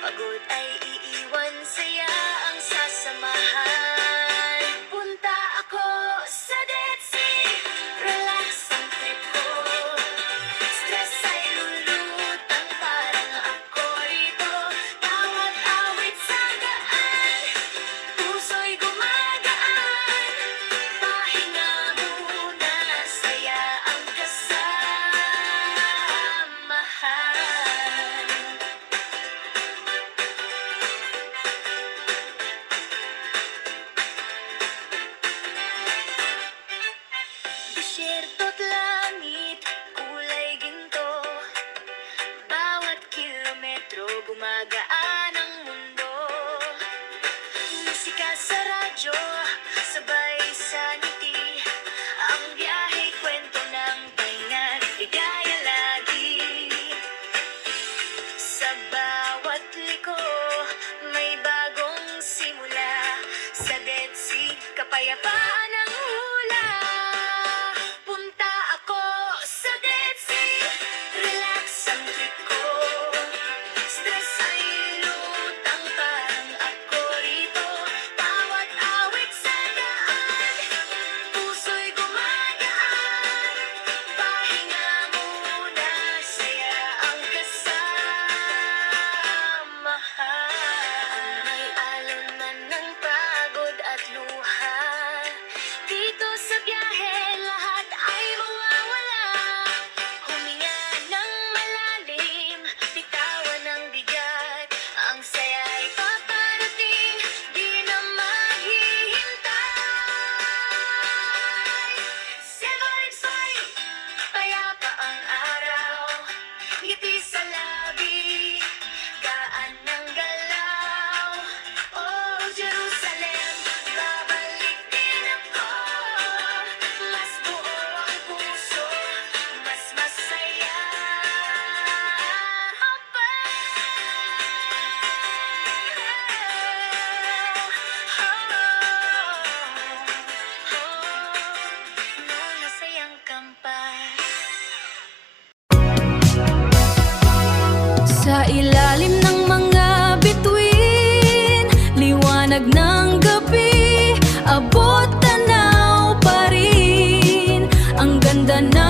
Pagod ay iiwan, saya ang sasamahan. Punta ako sa Dead Sea, relax ang trip ko. Stress ay lulutang, parang ako rito. Bawat awit sa daan, puso'y gumagaan. Pahinga muna, saya ang kasamahan. Disyerto't langit, kulay ginto. Bawat kilometro, gumagaan ang mundo. Musika sa radyo, sabay sa ngiti. Ang biyahe, kwento ng pahinga, ligaya lagi. Sa bawat liko, may bagong simula. Sa Dead Sea, kapayapaan ang hula. Punta ako sa Dead Sea, relax ang trip ko. Stress ay lutang, parang ako rito. Bawat awit sa daan, puso'y gumagaan. Pahinga muna, saya ang kasamahan. May alon man ng pagod at luha, dito sa biyahe lahat ay mawawala. Huminga ng malalim, bitawan ng bigat. Ang saya ay paparating, di na maghihintay. Silver Spike, payapa ang araw. Ngiti sa labi, gaan ng galaw. Oh, Jerusalem, babalik din ako. Mas buo ang puso, mas masaya pa. Nung masayang kampas. Sa ilalim ng mga bituin, liwanag ng gabi, abot tanaw pa rin. Ang ganda na